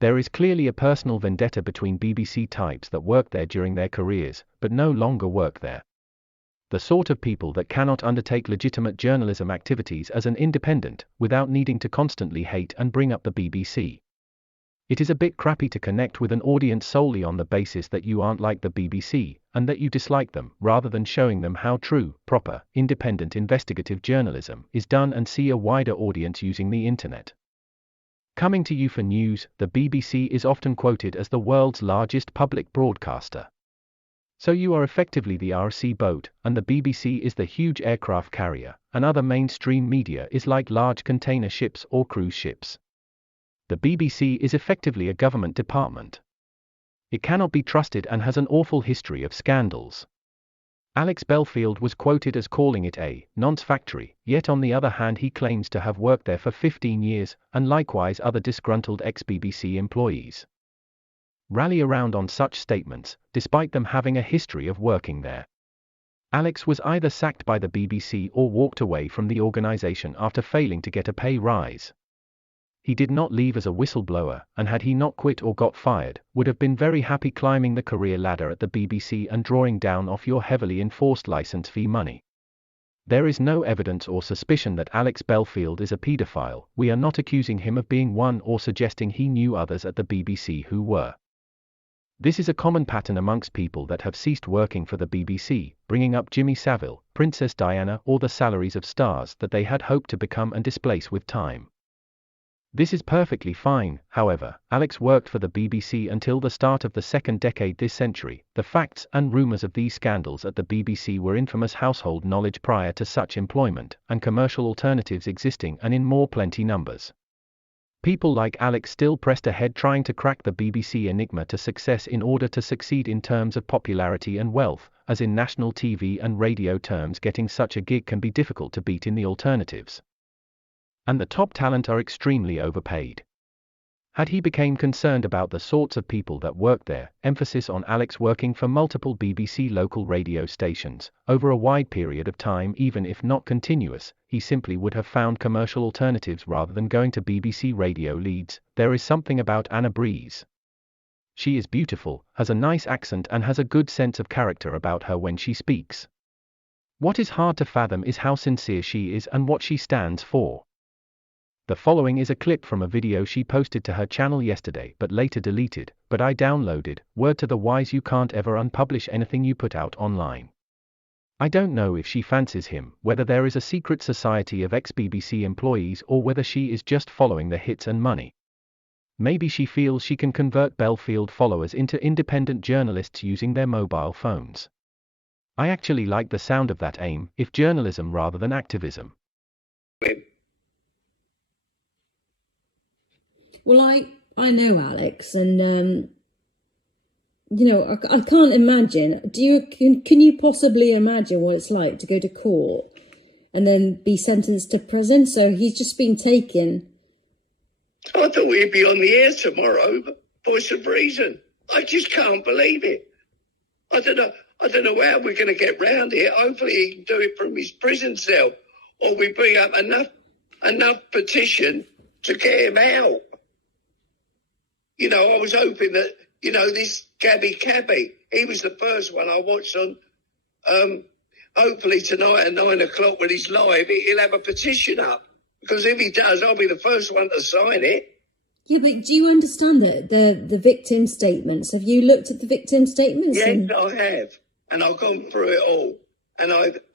There is clearly a personal vendetta between BBC types that worked there during their careers, but no longer work there. The sort of people that cannot undertake legitimate journalism activities as an independent, without needing to constantly hate and bring up the BBC. It is a bit crappy to connect with an audience solely on the basis that you aren't like the BBC, and that you dislike them, rather than showing them how true, proper, independent investigative journalism is done and see a wider audience using the internet. Coming to you for news, the BBC is often quoted as the world's largest public broadcaster. So you are effectively the RC boat, and the BBC is the huge aircraft carrier, and other mainstream media is like large container ships or cruise ships. The BBC is effectively a government department. It cannot be trusted and has an awful history of scandals. Alex Belfield was quoted as calling it a nonce factory, yet on the other hand he claims to have worked there for 15 years, and likewise other disgruntled ex-BBC employees rally around on such statements, despite them having a history of working there. Alex was either sacked by the BBC or walked away from the organisation after failing to get a pay rise. He did not leave as a whistleblower, and had he not quit or got fired, would have been very happy climbing the career ladder at the BBC and drawing down off your heavily enforced licence fee money. There is no evidence or suspicion that Alex Belfield is a paedophile. We are not accusing him of being one or suggesting he knew others at the BBC who were. This is a common pattern amongst people that have ceased working for the BBC, bringing up Jimmy Savile, Princess Diana or the salaries of stars that they had hoped to become and displace with time. This is perfectly fine. However, Alex worked for the BBC until the start of the second decade this century. The facts and rumours of these scandals at the BBC were infamous household knowledge prior to such employment, and commercial alternatives existing and in more plenty numbers. People like Alex still pressed ahead trying to crack the BBC enigma to success in order to succeed in terms of popularity and wealth, as in national TV and radio terms getting such a gig can be difficult to beat in the alternatives. And the top talent are extremely overpaid. Had he become concerned about the sorts of people that work there, emphasis on Alex working for multiple BBC local radio stations, over a wide period of time even if not continuous, he simply would have found commercial alternatives rather than going to BBC radio leads. There is something about Anna Brees. She is beautiful, has a nice accent and has a good sense of character about her when she speaks. What is hard to fathom is how sincere she is and what she stands for. The following is a clip from a video she posted to her channel yesterday but later deleted, but I downloaded. Word to the wise: you can't ever unpublish anything you put out online. I don't know if she fancies him, whether there is a secret society of ex-BBC employees or whether she is just following the hits and money. Maybe she feels she can convert Belfield followers into independent journalists using their mobile phones. I actually like the sound of that aim, if journalism rather than activism. Well, I know Alex, and I can't imagine. Can you possibly imagine what it's like to go to court and then be sentenced to prison? So he's just been taken. I thought he'd be on the air tomorrow, but voice of reason. I just can't believe it. I don't know how we're going to get round it. Hopefully he can do it from his prison cell, or we bring up enough petition to get him out. I was hoping that, this Gabby Cabby, he was the first one I watched on, hopefully tonight at 9 o'clock when he's live, he'll have a petition up. Because if he does, I'll be the first one to sign it. Yeah, but do you understand it? The victim statements. Have you looked at the victim statements? Yes, I have. And I've gone through it all. And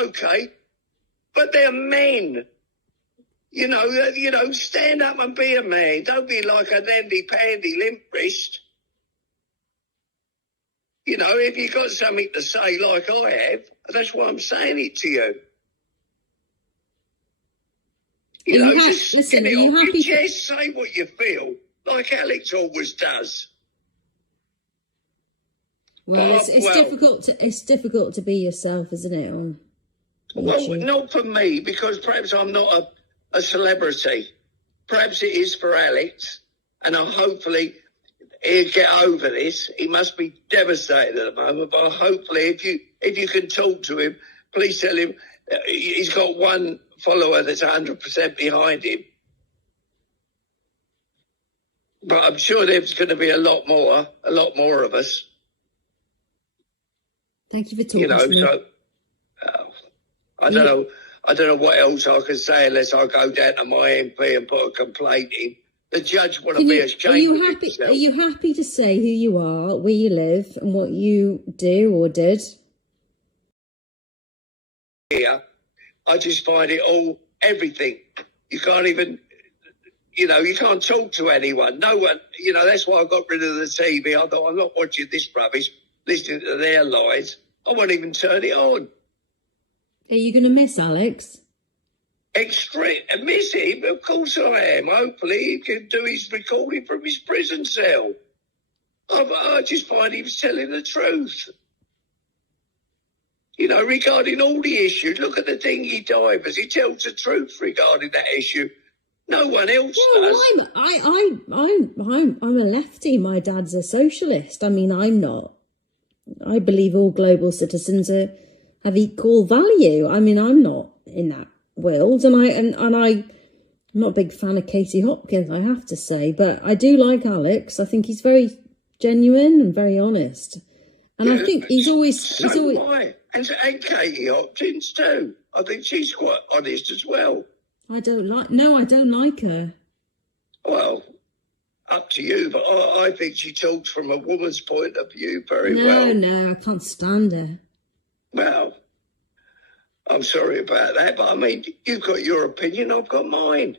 okay. But they're men. Stand up and be a man. Don't be like a dandy-pandy limp wrist. If you've got something to say like I have, that's why I'm saying it to you. Just get it off your chest, say what you feel, like Alex always does. Well, it's difficult to be yourself, isn't it? Well, not for me, because perhaps I'm not a celebrity. Perhaps it is for Alex, and hopefully he'll get over this. He must be devastated at the moment, but hopefully if you can talk to him, please tell him he's got one follower that's 100% behind him. But I'm sure there's going to be a lot more of us. Thank you for talking to me. So I don't know what else I can say unless I go down to my MP and put a complaint in. The judge want to be ashamed. Are you happy to say who you are, where you live, and what you do or did? Here, I just find it all, everything. You can't even, you can't talk to anyone. No one, that's why I got rid of the TV. I thought, I'm not watching this rubbish, listening to their lies. I won't even turn it on. Are you going to miss Alex? Extreme. Miss him? Of course I am. Hopefully he can do his recording from his prison cell. I just find he was telling the truth. Regarding all the issues. Look at the dinghy divers. He tells the truth regarding that issue. No one else does. I'm a lefty. My dad's a socialist. I mean, I'm not. I believe all global citizens have equal value. I mean, I'm not in that world, and I'm not a big fan of Katie Hopkins, I have to say, but I do like Alex. I think he's very genuine and very honest, and I think he's always. And Katie Hopkins too. I think she's quite honest as well. I don't like her. Well, up to you, but I think she talks from a woman's point of view very well. No, I can't stand her. Well, I'm sorry about that, but I mean, you've got your opinion, I've got mine.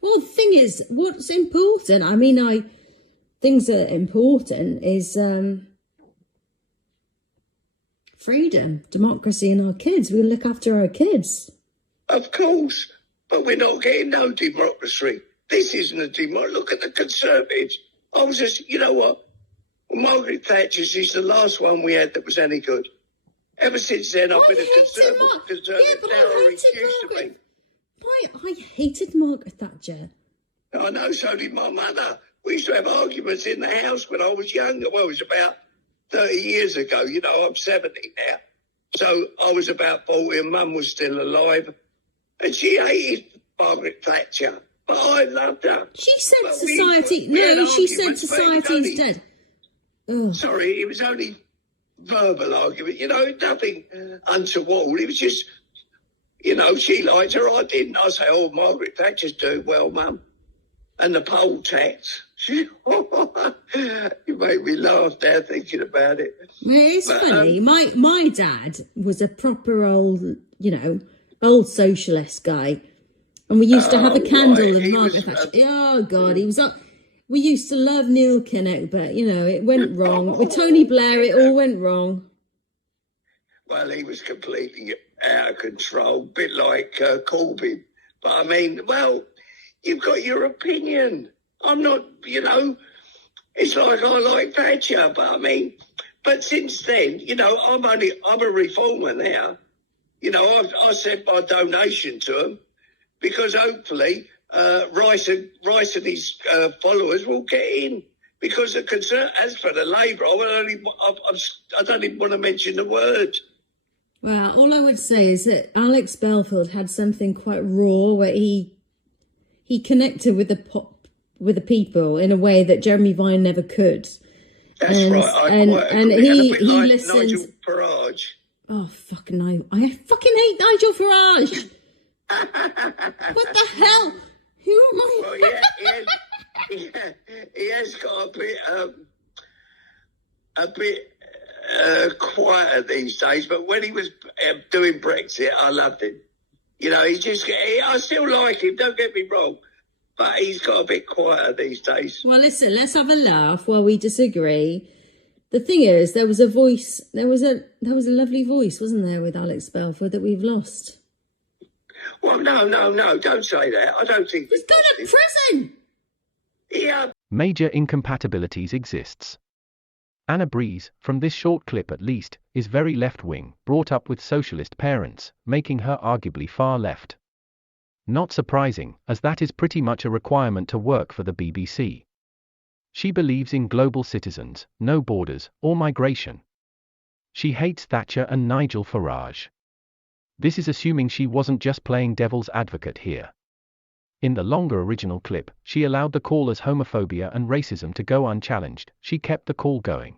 Well, the thing is, what's important? I mean, things that are important is freedom, democracy, and our kids. We look after our kids. Of course, but we're not getting no democracy. This isn't a democracy. Look at the Conservatives. I was just, you know what? Well, Margaret Thatcher's is the last one we had that was any good. Ever since then, I've been a conservative. I hated Margaret Thatcher. I know, so did my mother. We used to have arguments in the house when I was younger. Well, it was about 30 years ago. I'm 70 now. So I was about 40 and Mum was still alive. And she hated Margaret Thatcher. But I loved her. She said she said society's dead. Ugh. Sorry, it was only verbal argument, nothing untoward. It was just, she liked her, I didn't. I say, Margaret Thatcher's doing well, Mum. And the poll tax. You made me laugh there thinking about it. Well, it's funny. My dad was a proper old socialist guy. And we used to have a candle of Margaret Thatcher. Oh, God, he was up. We used to love Neil Kinnock, but, it went wrong. With Tony Blair, it all went wrong. Well, he was completely out of control, a bit like Corbyn. But, I mean, well, you've got your opinion. I'm not, it's like I like Thatcher, but, I mean, but since then, I'm a reformer now. I sent my donation to him because hopefully Rice and his followers will get in. Because as for the Labour, I don't even want to mention the word. Well, all I would say is that Alex Belfield had something quite raw where he connected with the people in a way that Jeremy Vine never could. That's right. He listens. Nigel Farage. Oh, I fucking hate Nigel Farage. What the hell? Who am I? Well, he has got a bit quieter these days. But when he was doing Brexit, I loved him. I still like him. Don't get me wrong, but he's got a bit quieter these days. Well, listen, let's have a laugh while we disagree. The thing is, there was a voice. There was a lovely voice, wasn't there, with Alex Belfield that we've lost. Well, no, don't say that. I don't think... He's gone to prison! Yeah. Major incompatibilities exists. Anna Brees, from this short clip at least, is very left-wing, brought up with socialist parents, making her arguably far left. Not surprising, as that is pretty much a requirement to work for the BBC. She believes in global citizens, no borders, or migration. She hates Thatcher and Nigel Farage. This is assuming she wasn't just playing devil's advocate here. In the longer original clip, she allowed the caller's homophobia and racism to go unchallenged. She kept the call going.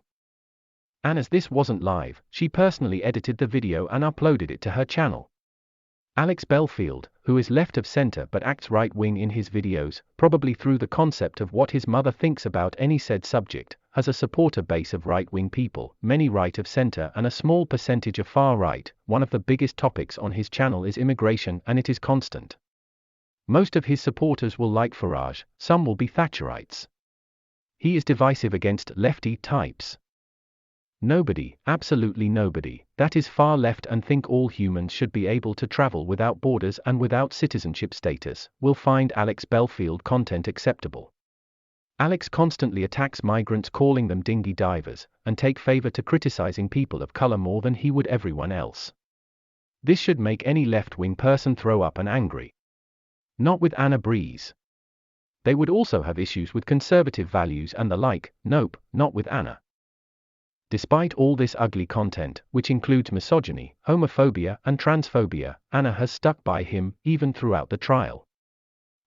And as this wasn't live, she personally edited the video and uploaded it to her channel. Alex Belfield, who is left of center but acts right-wing in his videos, probably through the concept of what his mother thinks about any said subject, has a supporter base of right-wing people, many right of center and a small percentage of far right. One of the biggest topics on his channel is immigration, and it is constant. Most of his supporters will like Farage, some will be Thatcherites. He is divisive against lefty types. Nobody, absolutely nobody, that is far left and think all humans should be able to travel without borders and without citizenship status, will find Alex Belfield content acceptable. Alex constantly attacks migrants, calling them dinghy divers, and take favor to criticizing people of color more than he would everyone else. This should make any left-wing person throw up and angry. Not with Anna Brees. They would also have issues with conservative values and the like. Nope, not with Anna. Despite all this ugly content, which includes misogyny, homophobia and transphobia, Anna has stuck by him, even throughout the trial.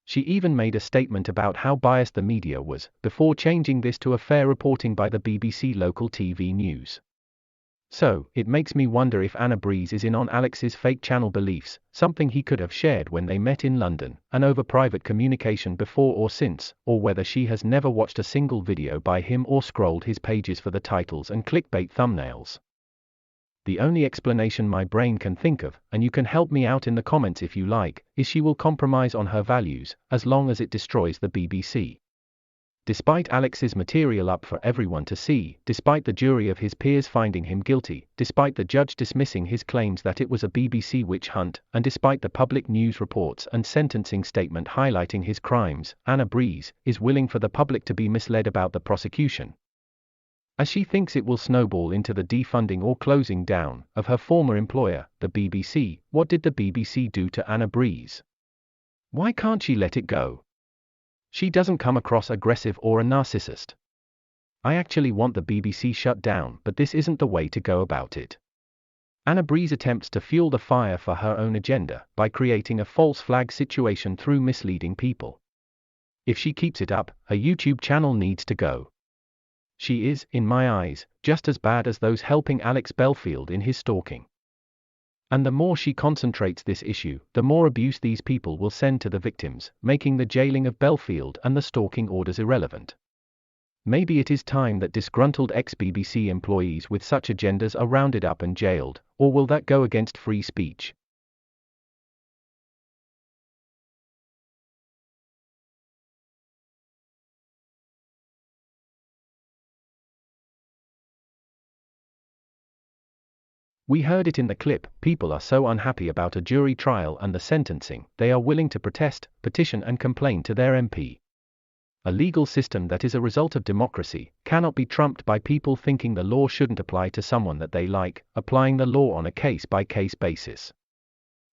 She even made a statement about how biased the media was, before changing this to a fair reporting by the BBC local TV news. So, it makes me wonder if Anna Brees is in on Alex's fake channel beliefs, something he could have shared when they met in London, and over private communication before or since, or whether she has never watched a single video by him or scrolled his pages for the titles and clickbait thumbnails. The only explanation my brain can think of, and you can help me out in the comments if you like, is she will compromise on her values, as long as it destroys the BBC. Despite Alex's material up for everyone to see, despite the jury of his peers finding him guilty, despite the judge dismissing his claims that it was a BBC witch hunt, and despite the public news reports and sentencing statement highlighting his crimes, Anna Brees is willing for the public to be misled about the prosecution, as she thinks it will snowball into the defunding or closing down of her former employer, the BBC. What did the BBC do to Anna Brees? Why can't she let it go? She doesn't come across aggressive or a narcissist. I actually want the BBC shut down, but this isn't the way to go about it. Anna Brees attempts to fuel the fire for her own agenda by creating a false flag situation through misleading people. If she keeps it up, her YouTube channel needs to go. She is, in my eyes, just as bad as those helping Alex Belfield in his stalking. And the more she concentrates this issue, the more abuse these people will send to the victims, making the jailing of Belfield and the stalking orders irrelevant. Maybe it is time that disgruntled ex-BBC employees with such agendas are rounded up and jailed, or will that go against free speech? We heard it in the clip, people are so unhappy about a jury trial and the sentencing, they are willing to protest, petition and complain to their MP. A legal system that is a result of democracy cannot be trumped by people thinking the law shouldn't apply to someone that they like, applying the law on a case-by-case basis.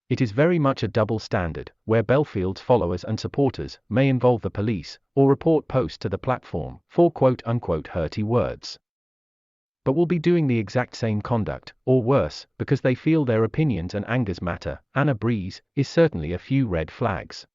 It is very much a double standard, where Belfield's followers and supporters may involve the police, or report posts to the platform for quote-unquote hurty words, but will be doing the exact same conduct, or worse, because they feel their opinions and angers matter. Anna Brees is certainly a few red flags.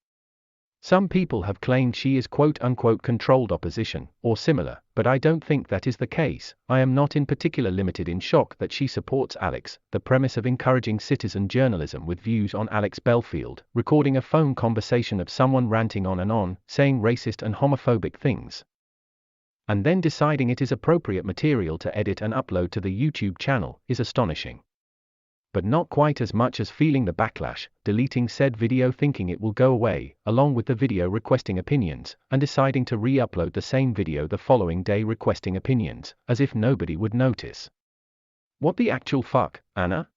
Some people have claimed she is quote-unquote controlled opposition, or similar, but I don't think that is the case. I am not in particular limited in shock that she supports Alex, the premise of encouraging citizen journalism with views on Alex Belfield, recording a phone conversation of someone ranting on, saying racist and homophobic things, and then deciding it is appropriate material to edit and upload to the YouTube channel, is astonishing. But not quite as much as feeling the backlash, deleting said video thinking it will go away, along with the video requesting opinions, and deciding to re-upload the same video the following day requesting opinions, as if nobody would notice. What the actual fuck, Anna?